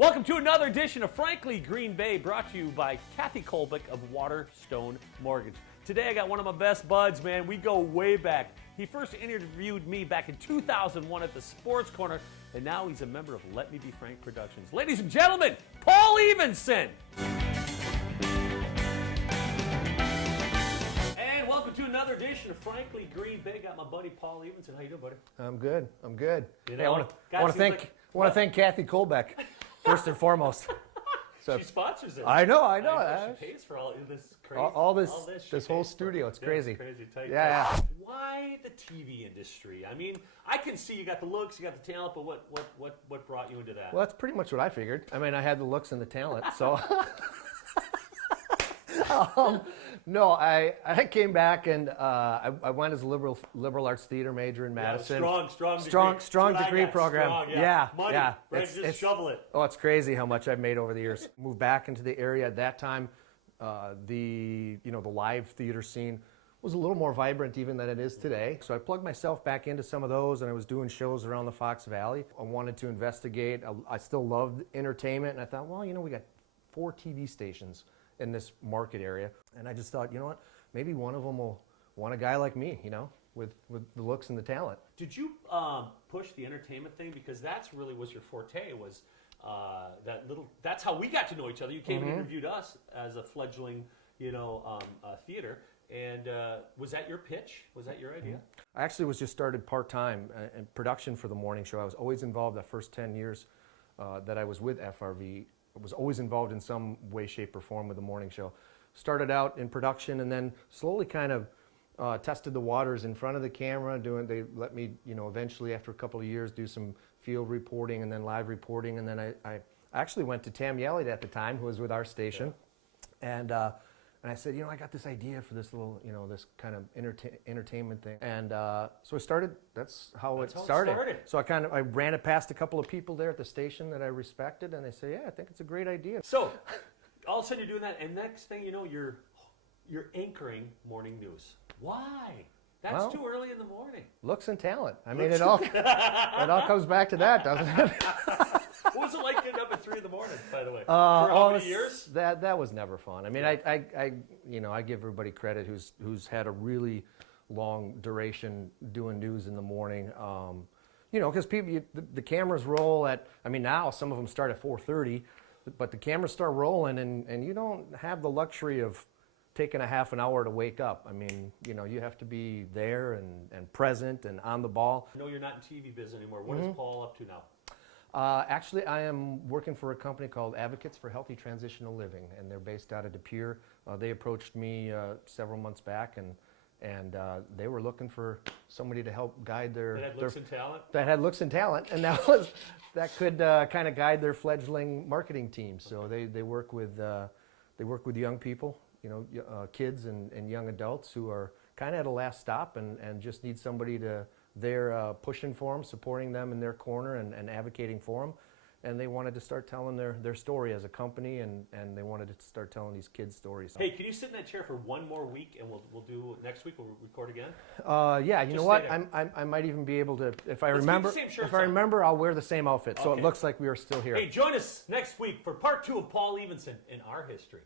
Welcome to another edition of Frankly Green Bay, brought to you by Kathy Kolbeck of Waterstone Mortgage. Today I got one of my best buds, man. We go way back. He first interviewed me back in 2001 at the Sports Corner, and now he's a member of Let Me Be Frank Productions. Ladies and gentlemen, Paul Evansen. And welcome to another edition of Frankly Green Bay. Got my buddy Paul Evansen. How you doing, buddy? I'm good. You know, Hey, I want to thank Kathy Kolbeck first and foremost. So she sponsors it. I know. She pays for all this crazy. All this whole studio. It's crazy. It's crazy tight. Yeah. Why the TV industry? I mean, I can see you got the looks, you got the talent, but what brought you into that? Well, that's pretty much what I figured. I mean, I had the looks and the talent, so. No, I came back and I went as a liberal arts theater major in Madison. Strong degree program. Strong, yeah. Money, yeah. Right? Just shovel it. Oh, it's crazy how much I've made over the years. Moved back into the area at that time. The live theater scene was a little more vibrant even than it is today. So I plugged myself back into some of those, and I was doing shows around the Fox Valley. I wanted to investigate. I still loved entertainment, and I thought, well, we got 4 TV stations in this market area, and I just thought, you know what, maybe one of them will want a guy like me, with the looks and the talent. Did you push the entertainment thing, because that's really was your forte? Was that's how we got to know each other. You came and interviewed us as a fledgling, theater. And was that your pitch? Was that your idea? I actually was just started part-time in production for the morning show. I was always involved the first 10 years that I was with FRV. I was always involved in some way, shape, or form with the morning show. Started out in production and then slowly kind of tested the waters in front of the camera. They let me, eventually after a couple of years do some field reporting and then live reporting. And then I actually went to Tam Yelley at the time, who was with our station. Yeah. And I said, I got this idea for this little, this kind of entertainment thing. And so I started, that's how it started. So I ran it past a couple of people there at the station that I respected, and they say, yeah, I think it's a great idea. So all of a sudden you're doing that, and next thing you know, you're anchoring morning news. Why? That's too early in the morning. Looks and talent. I mean, it all comes back to that, doesn't it? What was it like getting up at 3 in the morning, by the way? For how many years? That was never fun. I mean, I give everybody credit who's had a really long duration doing news in the morning. Because people, the cameras roll at. I mean, now some of them start at 4:30, but the cameras start rolling, and you don't have the luxury of taking a half an hour to wake up. I mean, you have to be there and present and on the ball. I know you're not in TV business anymore. What is Paul up to now? Actually, I am working for a company called Advocates for Healthy Transitional Living, and they're based out of De Pere. They approached me several months back, and they were looking for somebody to help guide their... That had looks and talent? That had looks and talent, and that could kind of guide their fledgling marketing team. So they work with young people, kids and young adults who are kind of at a last stop and just need somebody to... They're pushing for them, supporting them in their corner and advocating for them. And they wanted to start telling their story as a company, and they wanted to start telling these kids' stories. Hey, can you sit in that chair for one more week, and we'll do next week? We'll record again. Yeah, you know what? I might even be able to, if I remember, I'll wear the same outfit, so it looks like we are still here. Hey, join us next week for part 2 of Paul Evansen in our history.